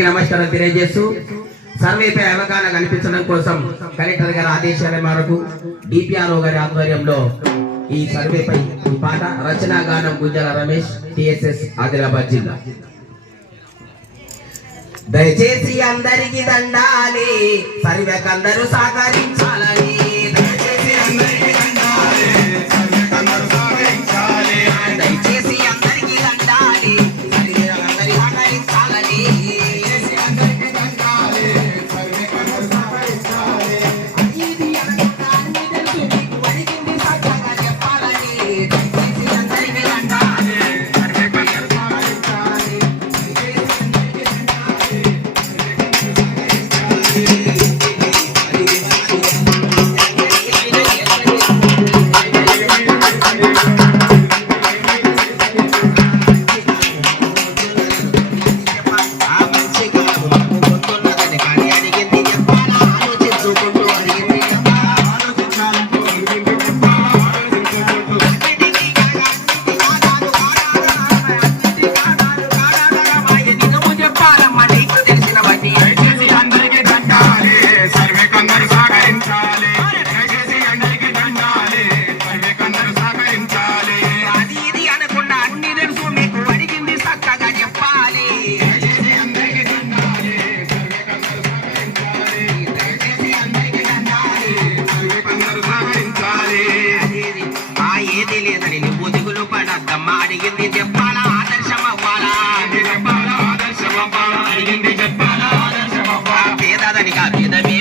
నమస్కారం తెలియజేస్తూ సర్వేపై అవగాహన కల్పించడం కోసం కలెక్టర్ గారి ఆదేశాల మేరకు డిపిఆర్ఓ గారి ఆధ్వర్యంలో ఈ సర్వేపై ఈ పాట రచనా గానం గుంజల రమేష్ టిఎస్ఎస్ ఆదిలాబాద్ జిల్లా. దయచేసి అందరికి దండాలి సర్వేకందరూ సహకరించాలి? అడిగింది చెప్పాల ఆదర్శం అవ్వాలా? చెప్పాల ఆదర్శం అవ్వాలా? అడిగింది చెప్పాల ఆదర్శం అవ్వాలా పేదదనిగా పేదమే